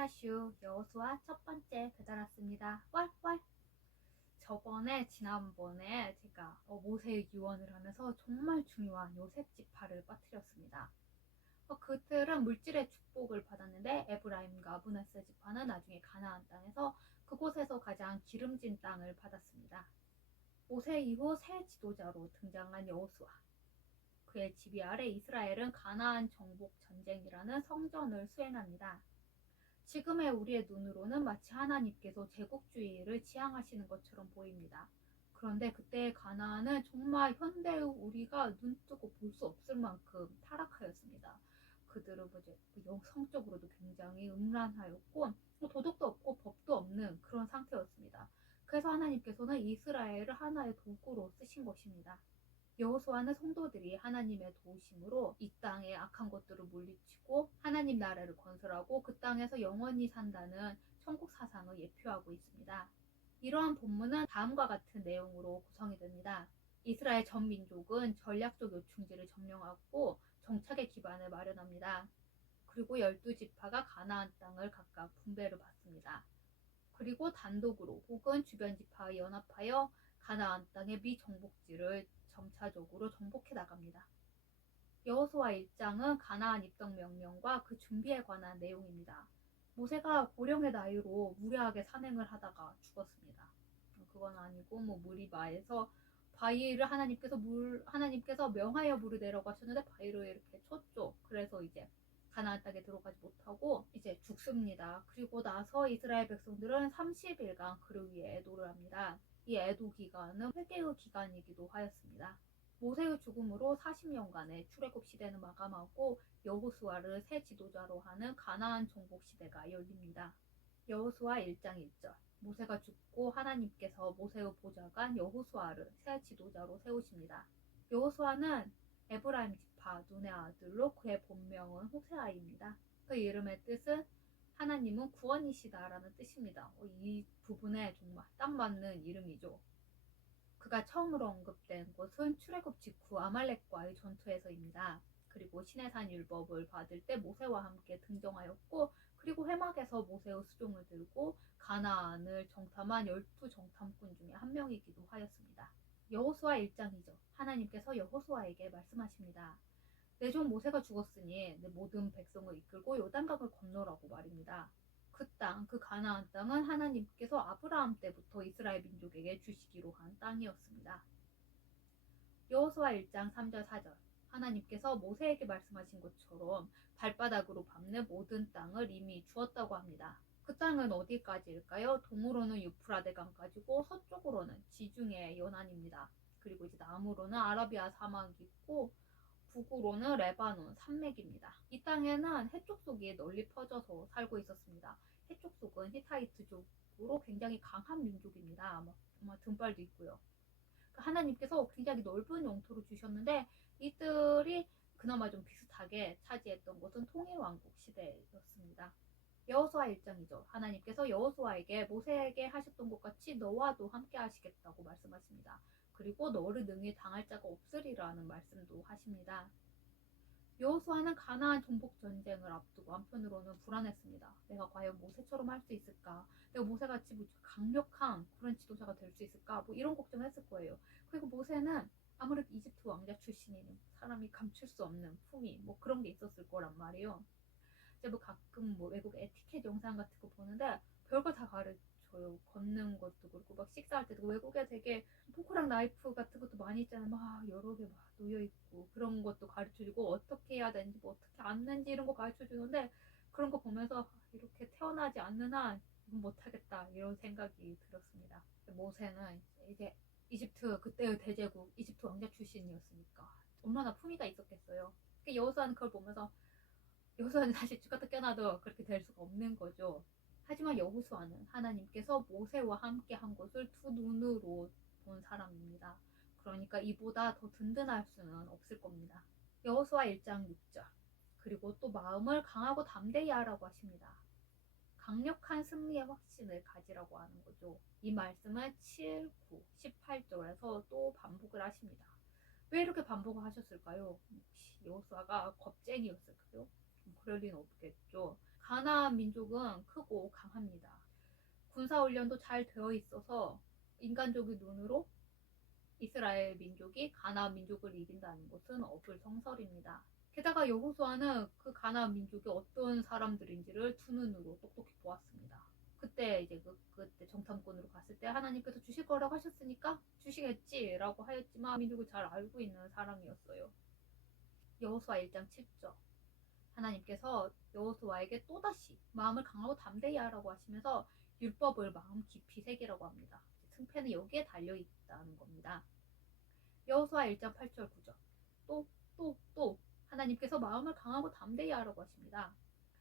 엑스트라슈 여호수아 첫 번째 배달 왔습니다. 왈왈. 지난번에 제가 모세의 유언을 하면서 정말 중요한 요셉 지파를 빠뜨렸습니다. 그들은 물질의 축복을 받았는데 에브라임과 므낫세 지파는 나중에 가나안 땅에서 그곳에서 가장 기름진 땅을 받았습니다. 모세 이후 새 지도자로 등장한 여호수아. 그의 지휘 아래 이스라엘은 가나안 정복 전쟁이라는 성전을 수행합니다. 지금의 우리의 눈으로는 마치 하나님께서 제국주의를 지향하시는 것처럼 보입니다. 그런데 그때의 가나안은 정말 현대의 우리가 눈뜨고 볼 수 없을 만큼 타락하였습니다. 그들은 성적으로도 굉장히 음란하였고 도덕도 없고 법도 없는 그런 상태였습니다. 그래서 하나님께서는 이스라엘을 하나의 도구로 쓰신 것입니다. 여호수아는 성도들이 하나님의 도우심으로 이 땅의 악한 것들을 물리치고 하나님 나라를 건설하고 그 땅에서 영원히 산다는 천국 사상을 예표하고 있습니다. 이러한 본문은 다음과 같은 내용으로 구성이 됩니다. 이스라엘 전 민족은 전략적 요충지를 점령하고 정착의 기반을 마련합니다. 그리고 12지파가 가나안 땅을 각각 분배를 받습니다. 그리고 단독으로 혹은 주변 지파와 연합하여 가나안 땅의 미정복지를 점차적으로 정복해 나갑니다. 여호수아 1장은 가나안 입성 명령과 그 준비에 관한 내용입니다. 모세가 고령의 나이로 무례하게 산행을 하다가 죽었습니다. 그건 아니고 무리바에서 바위를 하나님께서 명하여 물을 내라고 하셨는데 바위로 이렇게 쳤죠. 그래서 이제 가나안 땅에 들어가지 못하고 이제 죽습니다. 그리고 나서 이스라엘 백성들은 30일간 그를 위해 애도를 합니다. 이 애도 기간은 회개의 기간이기도 하였습니다. 모세의 죽음으로 40년간의 출애굽 시대는 마감하고 여호수아를 새 지도자로 하는 가나안 정복 시대가 열립니다. 여호수아 1장 1절. 모세가 죽고 하나님께서 모세의 보좌관 여호수아를 새 지도자로 세우십니다. 여호수아는 에브라임 지파 눈의 아들로 그의 본명은 호세아입니다. 그 이름의 뜻은 하나님은 구원이시다라는 뜻입니다. 이 부분에 정말 딱 맞는 이름이죠. 그가 처음으로 언급된 것은 출애굽 직후 아말렉과의 전투에서입니다. 그리고 시내산 율법을 받을 때 모세와 함께 등장하였고 그리고 회막에서 모세의 수종을 들고 가나안을 정탐한 12정탐꾼 중에 한 명이기도 하였습니다. 여호수아 1장 2절. 하나님께서 여호수아에게 말씀하십니다. 내 종 모세가 죽었으니 내 모든 백성을 이끌고 요단강을 건너라고 말입니다. 그 땅, 그 가나안 땅은 하나님께서 아브라함 때부터 이스라엘 민족에게 주시기로 한 땅이었습니다. 여호수아 1장 3절 4절. 하나님께서 모세에게 말씀하신 것처럼 발바닥으로 밟는 모든 땅을 이미 주었다고 합니다. 그 땅은 어디까지일까요? 동으로는 유프라데강까지고 서쪽으로는 지중해 연안입니다. 그리고 이제 남으로는 아라비아 사막이 있고 북으로는 레바논 산맥입니다. 이 땅에는 해족속이 널리 퍼져서 살고 있었습니다. 해족속은 히타이트족으로 굉장히 강한 민족입니다. 아마 등발도 있고요. 하나님께서 굉장히 넓은 영토를 주셨는데 이들이 그나마 좀 비슷하게 차지했던 것은 통일왕국 시대였습니다. 여호수아 1장 2절. 하나님께서 여호수아에게 모세에게 하셨던 것 같이 너와도 함께 하시겠다고 말씀하십니다. 그리고 너를 능히 당할 자가 없으리라는 말씀도 하십니다. 여호수아는 가나안 정복 전쟁을 앞두고 한편으로는 불안했습니다. 내가 과연 모세처럼 할 수 있을까? 내가 모세같이 강력한 그런 지도자가 될 수 있을까? 이런 걱정을 했을 거예요. 그리고 모세는 아무래도 이집트 왕자 출신인 사람이 감출 수 없는 품위 그런 게 있었을 거란 말이에요. 이제 가끔 외국 에티켓 영상 같은 거 보는데 별거 다 가르쳐요. 걷는 것도 그렇고 식사할 때도 외국에 되게 포크랑 나이프 같은 것도 많이 있잖아요. 여러 개 놓여 있고 그런 것도 가르쳐주고 어떻게 해야 되는지 어떻게 앉는지 이런 거 가르쳐주는데 그런 거 보면서 이렇게 태어나지 않는 한 이건 못하겠다 이런 생각이 들었습니다. 모세는 이제 이집트 그때의 대제국 이집트 왕자 출신이었으니까 얼마나 품위가 있었겠어요. 여호수아는 그걸 보면서 여호수아는 사실 죽었다 깨어나도 그렇게 될 수가 없는 거죠. 하지만 여호수아는 하나님께서 모세와 함께 한 것을 두 눈으로 본 사람입니다. 그러니까 이보다 더 든든할 수는 없을 겁니다. 여호수아 1장 6절. 그리고 또 마음을 강하고 담대히 하라고 하십니다. 강력한 승리의 확신을 가지라고 하는 거죠. 이 말씀을 7, 9, 18절에서 또 반복을 하십니다. 왜 이렇게 반복을 하셨을까요? 혹시 여호수아가 겁쟁이였을까요? 그럴 리는 없겠죠. 가나안 민족은 크고 강합니다. 군사훈련도 잘 되어 있어서 인간적인 눈으로 이스라엘 민족이 가나안 민족을 이긴다는 것은 어불성설입니다. 게다가 여호수아는 그 가나안 민족이 어떤 사람들인지를 두 눈으로 똑똑히 보았습니다. 그때 이제 그때 정탐꾼으로 갔을 때 하나님께서 주실 거라고 하셨으니까 주시겠지라고 하였지만 민족을 잘 알고 있는 사람이었어요. 여호수아 1장 7절 하나님께서 여호수아에게 또다시 마음을 강하고 담대히 하라고 하시면서 율법을 마음 깊이 새기라고 합니다. 승패는 여기에 달려있다는 겁니다. 여호수아 1장 8절 9절 또 하나님께서 마음을 강하고 담대히 하라고 하십니다.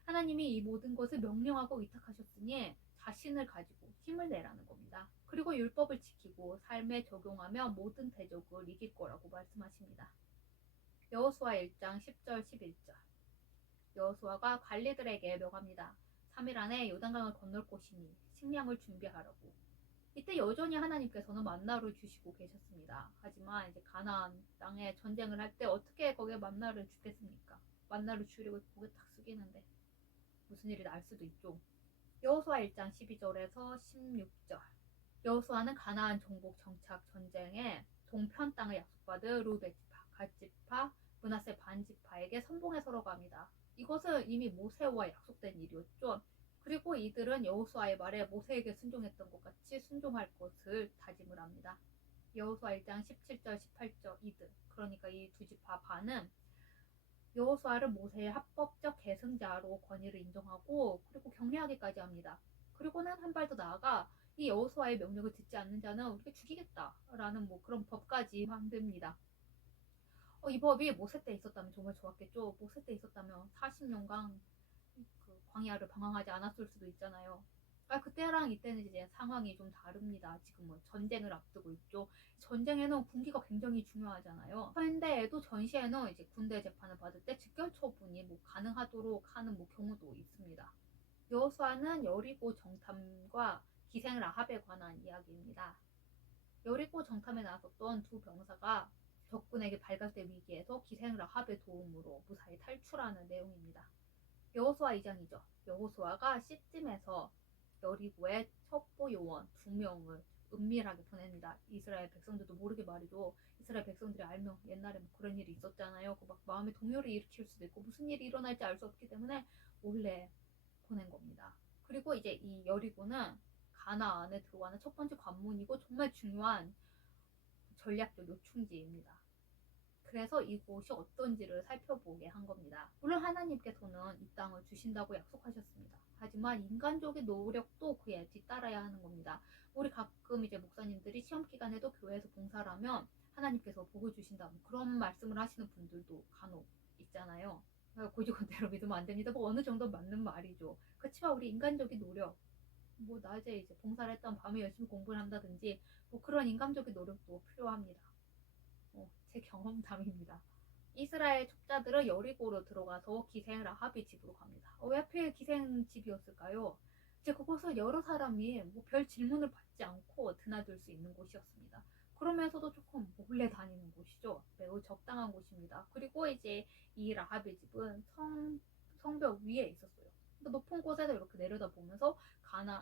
하나님이 이 모든 것을 명령하고 위탁하셨으니 자신을 가지고 힘을 내라는 겁니다. 그리고 율법을 지키고 삶에 적용하며 모든 대적을 이길 거라고 말씀하십니다. 여호수아 1장 10절 11절 여호수아가 관리들에게 명합니다. 3일 안에 요단강을 건널 곳이니 식량을 준비하라고. 이때 여전히 하나님께서는 만나를 주시고 계셨습니다. 하지만 이제 가나안 땅에 전쟁을 할 때 어떻게 거기에 만나를 주겠습니까? 만나를 주려고 고개 탁 숙이는데 무슨 일이 날 수도 있죠. 여호수아 1장 12절에서 16절 여호수아는 가나안 정복 정착 전쟁에 동편 땅을 약속받은 루벤 지파, 갓 지파, 므낫세 반 지파에게 선봉에 서라고 합니다. 이것은 이미 모세와 약속된 일이었죠. 그리고 이들은 여호수아의 말에 모세에게 순종했던 것 같이 순종할 것을 다짐을 합니다. 여호수아 1장 17절 18절 이들 그러니까 이 두 지파 반은 여호수아를 모세의 합법적 계승자로 권위를 인정하고 그리고 격려하기까지 합니다. 그리고는 한 발 더 나아가 이 여호수아의 명령을 듣지 않는 자는 우리가 죽이겠다라는 뭐 그런 법까지 만듭니다. 이 법이 모세 때 있었다면 정말 좋았겠죠. 모세 때 있었다면 40년간 그 광야를 방황하지 않았을 수도 있잖아요. 그때랑 이때는 이제 상황이 좀 다릅니다. 지금은 전쟁을 앞두고 있죠. 전쟁에는 군기가 굉장히 중요하잖아요. 현대에도 전시에는 이제 군대 재판을 받을 때 즉결 처분이 뭐 가능하도록 하는 뭐 경우도 있습니다. 여호수아는 여리고 정탐과 기생 라합에 관한 이야기입니다. 여리고 정탐에 나섰던 두 병사가 적군에게 발각될 위기에서 기생 라합의 도움으로 무사히 탈출하는 내용입니다. 여호수아 2장이죠. 여호수아가 시딤에서 여리고의 첩보 요원 2명을 은밀하게 보냅니다. 이스라엘 백성들도 모르게 말이죠. 이스라엘 백성들이 알면 옛날에 뭐 그런 일이 있었잖아요. 막 마음에 동요를 일으킬 수도 있고 무슨 일이 일어날지 알 수 없기 때문에 몰래 보낸 겁니다. 그리고 이제 이 여리고는 가나안에 들어가는 첫 번째 관문이고 정말 중요한 전략적 요충지입니다. 그래서 이곳이 어떤지를 살펴보게 한 겁니다. 물론 하나님께서는 이 땅을 주신다고 약속하셨습니다. 하지만 인간적인 노력도 그에 뒤따라야 하는 겁니다. 우리 가끔 이제 목사님들이 시험 기간에도 교회에서 봉사를 하면 하나님께서 복을 주신다 그런 말씀을 하시는 분들도 간혹 있잖아요. 고지고대로 믿으면 안 됩니다. 뭐 어느 정도 맞는 말이죠. 그렇지만 우리 인간적인 노력 뭐 낮에 이제 봉사를 했던 밤에 열심히 공부를 한다든지 뭐 그런 인간적인 노력도 필요합니다. 제 경험담입니다. 이스라엘 첩자들은 여리고로 들어가서 기생 라합의 집으로 갑니다. 왜 하필 기생 집이었을까요? 이제 그곳은 여러 사람이 뭐 별 질문을 받지 않고 드나들 수 있는 곳이었습니다. 그러면서도 조금 몰래 다니는 곳이죠. 매우 적당한 곳입니다. 그리고 이제 이 라합의 집은 성벽 위에 있었어요. 높은 곳에서 이렇게 내려다보면서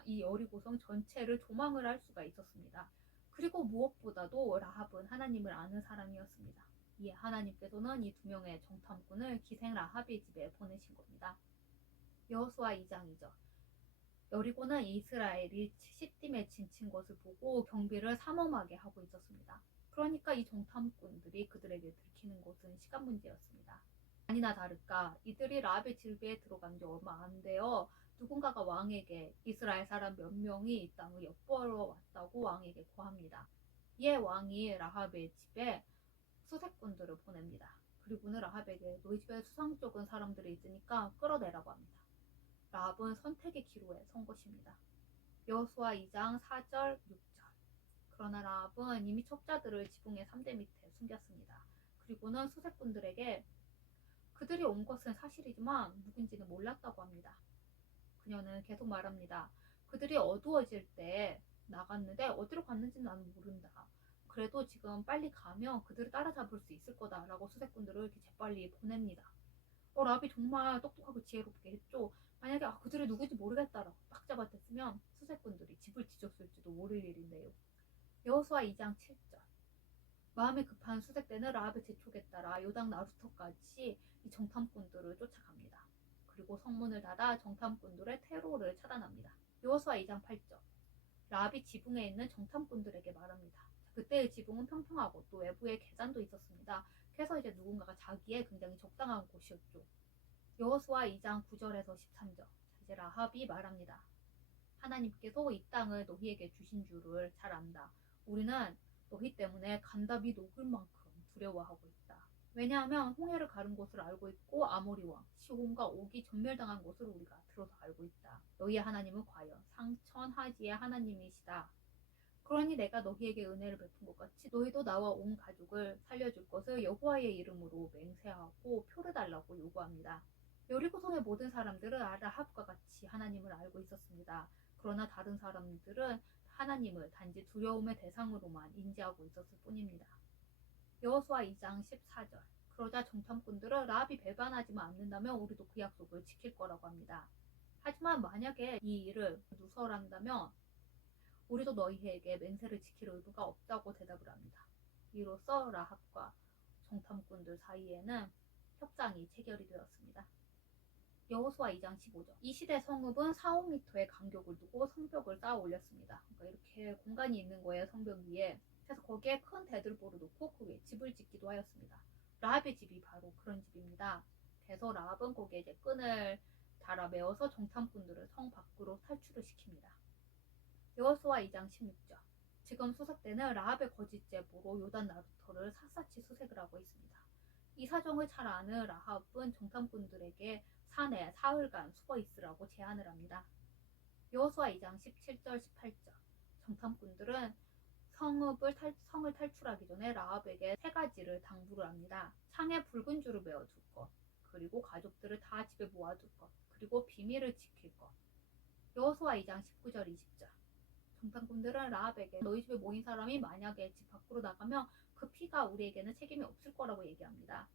이 여리고성 전체를 조망을 할 수가 있었습니다. 그리고 무엇보다도 라합은 하나님을 아는 사람이었습니다. 이에 하나님께서는 이 2명의 정탐꾼을 기생 라합의 집에 보내신 겁니다. 여호수아 2장이죠. 여리고는 이스라엘이 시딤에 진친 것을 보고 경비를 삼엄하게 하고 있었습니다. 그러니까 이 정탐꾼들이 그들에게 들키는 것은 시간 문제였습니다. 아니나 다를까 이들이 라합의 집에 들어간 지 얼마 안 되어 누군가가 왕에게 이스라엘 사람 몇 명이 이 땅을 엿보러 왔다고 왕에게 고합니다. 이에 왕이 라합의 집에 수색꾼들을 보냅니다. 그리고는 라합에게 너희 집에 수상 적은 사람들이 있으니까 끌어내라고 합니다. 라합은 선택의 기로에 선 것입니다. 여호수아 2장 4절 6절 그러나 라합은 이미 첩자들을 지붕의 3대 밑에 숨겼습니다. 그리고는 수색꾼들에게 그들이 온 것은 사실이지만 누군지는 몰랐다고 합니다. 그녀는 계속 말합니다. 그들이 어두워질 때 나갔는데 어디로 갔는지는 나는 모른다. 그래도 지금 빨리 가면 그들을 따라잡을 수 있을 거다라고 수색꾼들을 이렇게 재빨리 보냅니다. 라합이 정말 똑똑하고 지혜롭게 했죠. 만약에 그들이 누구지 모르겠다라고 딱 잡아댔으면 수색꾼들이 집을 뒤졌을지도 모를 일인데요. 여호수아 2장 7절. 마음이 급한 수색대는 라합의 재촉에 따라 요단 나루터까지 이 정탐꾼들을 쫓아갑니다. 그리고 성문을 닫아 정탐꾼들의 퇴로를 차단합니다. 여호수아 2장 8절. 라합이 지붕에 있는 정탐꾼들에게 말합니다. 그때의 지붕은 평평하고 또 외부에 계단도 있었습니다. 그래서 이제 누군가가 자기의 굉장히 적당한 곳이었죠. 여호수아 2장 9절에서 13절. 이제 라합이 말합니다. 하나님께서 이 땅을 너희에게 주신 줄을 잘 안다. 우리는 너희 때문에 간답이 녹을 만큼 두려워하고 있다. 왜냐하면 홍해를 가른 곳을 알고 있고 아모리 왕 시온과 옥이 전멸당한 곳을 우리가 들어서 알고 있다. 너희의 하나님은 과연 상천하지의 하나님이시다. 그러니 내가 너희에게 은혜를 베푼 것 같이 너희도 나와 온 가족을 살려줄 것을 여호와의 이름으로 맹세하고 표를 달라고 요구합니다. 여리고성의 모든 사람들은 라합과 같이 하나님을 알고 있었습니다. 그러나 다른 사람들은 하나님을 단지 두려움의 대상으로만 인지하고 있었을 뿐입니다. 여호수아 2장 14절. 그러자 정탐꾼들은 라합이 배반하지만 않는다면 우리도 그 약속을 지킬 거라고 합니다. 하지만 만약에 이 일을 누설한다면 우리도 너희에게 맹세를 지킬 의무가 없다고 대답을 합니다. 이로써 라합과 정탐꾼들 사이에는 협상이 체결이 되었습니다. 여호수아 2장 15절. 이 시대 성읍은 4, 5m의 간격을 두고 성벽을 쌓아 올렸습니다. 그러니까 이렇게 공간이 있는 거예요, 성벽 위에. 그래서 거기에 큰 대들보를 놓고 그 위에 집을 짓기도 하였습니다. 라합의 집이 바로 그런 집입니다. 그래서 라합은 거기에 이제 끈을 달아 메어서 정탐꾼들을 성 밖으로 탈출을 시킵니다. 여호수아 2장 16절. 지금 수색대는 라합의 거짓 제보로 요단 나루터를 샅샅이 수색을 하고 있습니다. 이 사정을 잘 아는 라합은 정탐꾼들에게 산에 사흘간 숨어 있으라고 제안을 합니다. 여호수아 2장 17절 18절. 정탐꾼들은 성을 탈출하기 전에 라합에게 세 가지를 당부를 합니다. 창에 붉은 줄을 메어둘 것, 그리고 가족들을 다 집에 모아둘 것, 그리고 비밀을 지킬 것. 여호수아 2장 19절 20절. 정탐꾼들은 라합에게 너희 집에 모인 사람이 만약에 집 밖으로 나가면 그 피가 우리에게는 책임이 없을 거라고 얘기합니다.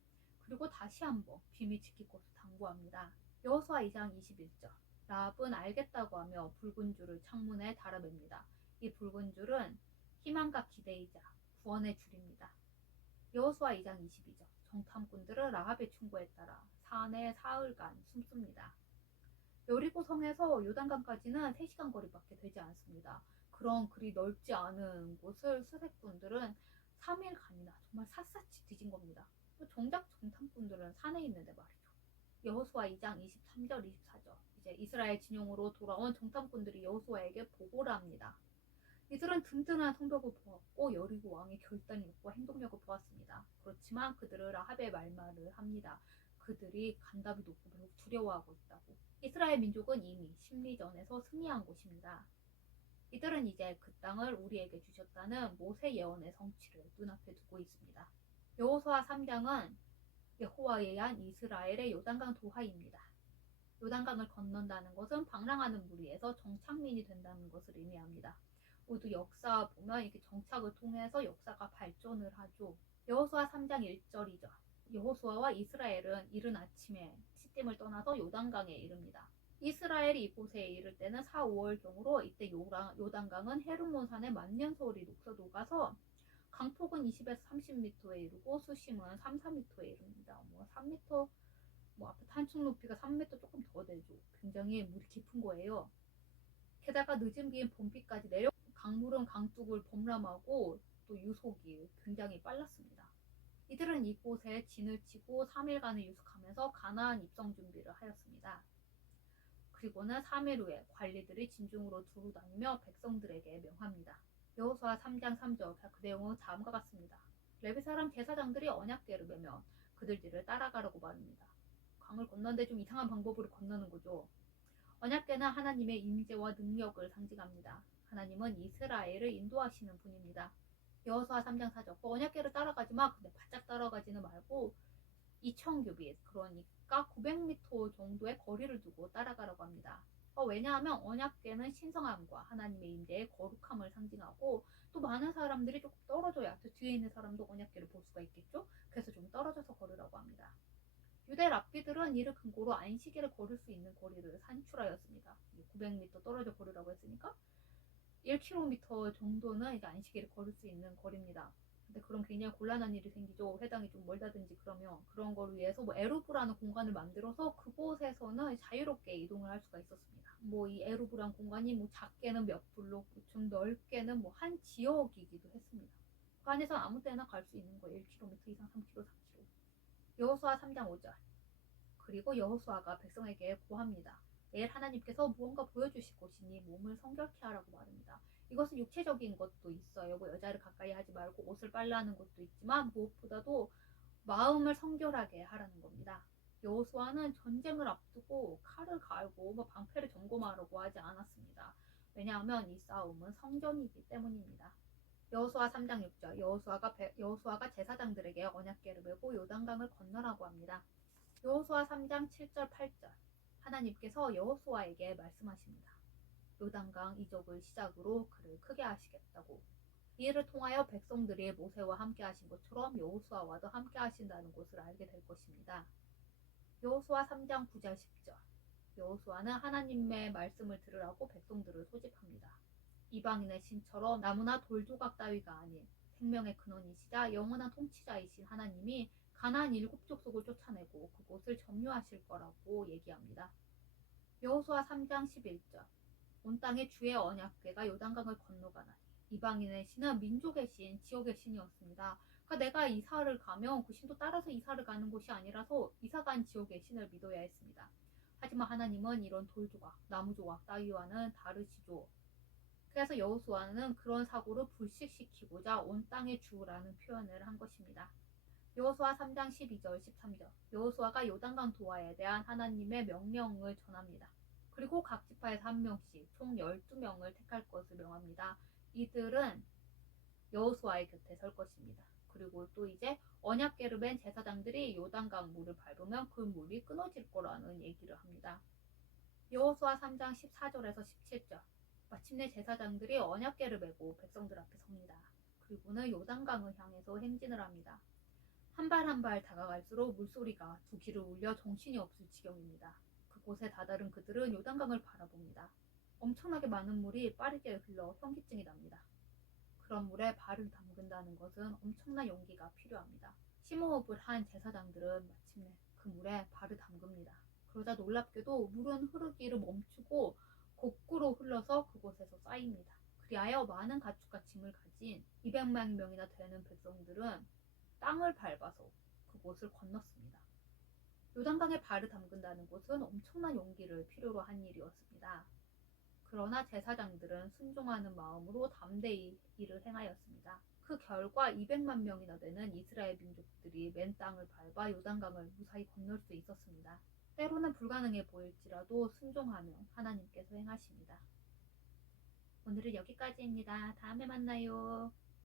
그리고 다시 한번 비밀 지킬 것을 당부합니다. 여호수아 2장 21절. 라합은 알겠다고 하며 붉은 줄을 창문에 달아맵니다. 이 붉은 줄은 희망과 기대이자 구원의 줄입니다. 여호수아 2장 22절. 정탐꾼들은 라합의 충고에 따라 산에 사흘간 숨습니다. 여리고 성에서 요단강까지는 3시간 거리밖에 되지 않습니다. 그런 그리 넓지 않은 곳을 수색꾼들은 3일간이나 정말 샅샅이 뒤진 겁니다. 정작 정탐꾼들은 산에 있는데 말이죠. 여호수아 2장 23절 24절. 이제 이스라엘 진영으로 돌아온 정탐꾼들이 여호수아에게 보고를 합니다. 이들은 든든한 성벽을 보았고 여리고 왕의 결단력과 행동력을 보았습니다. 그렇지만 그들은 라합의 말말을 합니다. 그들이 간답이 높고 매우 두려워하고 있다고. 이스라엘 민족은 이미 심리전에서 승리한 곳입니다. 이들은 이제 그 땅을 우리에게 주셨다는 모세 예언의 성취를 눈앞에 두고 있습니다. 여호수아 3장은 여호와에 의한 이스라엘의 요단강 도하입니다. 요단강을 건넌다는 것은 방랑하는 무리에서 정착민이 된다는 것을 의미합니다. 모두 역사 보면 이렇게 정착을 통해서 역사가 발전을 하죠. 여호수아 3장 1절 2절. 여호수아와 이스라엘은 이른 아침에 시딤을 떠나서 요단강에 이릅니다. 이스라엘이 이곳에 이를 때는 4, 5월경으로 이때 요단강은 헤르몬산의 만년설이 녹서도가서 강폭은 20에서 30m에 이르고 수심은 3, 4m에 이릅니다. 3m 앞에 탄축 높이가 3m 조금 더 되죠. 굉장히 물이 깊은 거예요. 게다가 늦은 비엔 봄비까지 내려 강물은 강둑을 범람하고 또 유속이 굉장히 빨랐습니다. 이들은 이곳에 진을 치고 3일간을 유숙하면서 가나안 입성 준비를 하였습니다. 그리고는 3일 후에 관리들이 진중으로 두루 다니며 백성들에게 명합니다. 여호수아 3장 3절. 그 내용은 다음과 같습니다. 레위 사람 제사장들이 언약궤를 메면 그들 뒤를 따라가라고 말합니다. 강을 건너는데 좀 이상한 방법으로 건너는 거죠. 언약궤는 하나님의 임재와 능력을 상징합니다. 하나님은 이스라엘을 인도하시는 분입니다. 여호수아 3장 4절. 언약궤를 따라가지 마. 근데 바짝 따라가지는 말고 2,000규빗, 그러니까 900m 정도의 거리를 두고 따라가라고 합니다. 왜냐하면 언약궤는 신성함과 하나님의 임재의 거룩함을 상징하고 또 많은 사람들이 조금 떨어져야 또 뒤에 있는 사람도 언약궤를 볼 수가 있겠죠. 그래서 좀 떨어져서 걸으라고 합니다. 유대 랍비들은 이를 근거로 안식일을 걸을 수 있는 거리를 산출하였습니다. 900m 떨어져 걸으라고 했으니까 1km 정도는 이제 안식일을 걸을 수 있는 거리입니다. 근데 그럼 굉장히 곤란한 일이 생기죠. 해당이 좀 멀다든지 그러면 그런 거를 위해서 뭐 에루브라는 공간을 만들어서 그곳에서는 자유롭게 이동을 할 수가 있었습니다. 뭐 이 에루브란 공간이 뭐 작게는 몇 블록, 좀 넓게는 뭐 한 지역이기도 했습니다. 그 안에서 아무 때나 갈 수 있는 거예요. 1km 이상, 3km, 4km. 여호수아 3장 5절. 그리고 여호수아가 백성에게 고합니다. 내일 하나님께서 무언가 보여주실 것이니 몸을 성결케 하라고 말합니다. 이것은 육체적인 것도 있어요. 뭐 여자를 가까이 하지 말고 옷을 빨라하는 것도 있지만 무엇보다도 마음을 성결하게 하라는 겁니다. 여호수아는 전쟁을 앞두고 칼을 갈고 뭐 방패를 점검하라고 하지 않았습니다. 왜냐하면 이 싸움은 성전이기 때문입니다. 여호수아 3장 6절. 여호수아가 제사장들에게 언약궤를 메고 요단강을 건너라고 합니다. 여호수아 3장 7절 8절. 하나님께서 여호수아에게 말씀하십니다. 요단강 이적을 시작으로 그를 크게 하시겠다고. 이를 통하여 백성들이 모세와 함께 하신 것처럼 여호수아와도 함께 하신다는 것을 알게 될 것입니다. 여호수아 3장 9절 10절. 여호수아는 하나님의 말씀을 들으라고 백성들을 소집합니다. 이방인의 신처럼 나무나 돌조각 따위가 아닌 생명의 근원이시자 영원한 통치자이신 하나님이 가나안 7족속을 쫓아내고 그곳을 점유하실 거라고 얘기합니다. 여호수아 3장 11절. 온 땅에 주의 언약궤가 요단강을 건너가나니 이방인의 신은 민족의 신, 지역의 신이었습니다. 그러니까 내가 이사를 가면 그 신도 따라서 이사를 가는 것이 아니라서 이사간 지역의 신을 믿어야 했습니다. 하지만 하나님은 이런 돌조각, 나무조각 따위와는 다르시죠. 그래서 여호수아는 그런 사고를 불식시키고자 온 땅의 주라는 표현을 한 것입니다. 여호수아 3장 12절 13절. 여호수아가 요단강 도하에 대한 하나님의 명령을 전합니다. 그리고 각 지파에서 한 명씩 총 12명을 택할 것을 명합니다. 이들은 여호수아의 곁에 설 것입니다. 그리고 또 이제 언약궤를 맨 제사장들이 요단강 물을 밟으면 그 물이 끊어질 거라는 얘기를 합니다. 여호수아 3장 14절에서 17절. 마침내 제사장들이 언약궤를 메고 백성들 앞에 섭니다. 그리고는 요단강을 향해서 행진을 합니다. 한 발 한 발 다가갈수록 물소리가 두 귀를 울려 정신이 없을 지경입니다. 그곳에 다다른 그들은 요단강을 바라봅니다. 엄청나게 많은 물이 빠르게 흘러 현기증이 납니다. 그런 물에 발을 담근다는 것은 엄청난 용기가 필요합니다. 심호흡을 한 제사장들은 마침내 그 물에 발을 담급니다. 그러자 놀랍게도 물은 흐르기를 멈추고 거꾸로 흘러서 그곳에서 쌓입니다. 그리하여 많은 가축과 짐을 가진 200만 명이나 되는 백성들은 땅을 밟아서 그곳을 건넜습니다. 요단강에 발을 담근다는 것은 엄청난 용기를 필요로 한 일이었습니다. 그러나 제사장들은 순종하는 마음으로 담대히 일을 행하였습니다. 그 결과 200만 명이나 되는 이스라엘 민족들이 맨 땅을 밟아 요단강을 무사히 건널 수 있었습니다. 때로는 불가능해 보일지라도 순종하면 하나님께서 행하십니다. 오늘은 여기까지입니다. 다음에 만나요.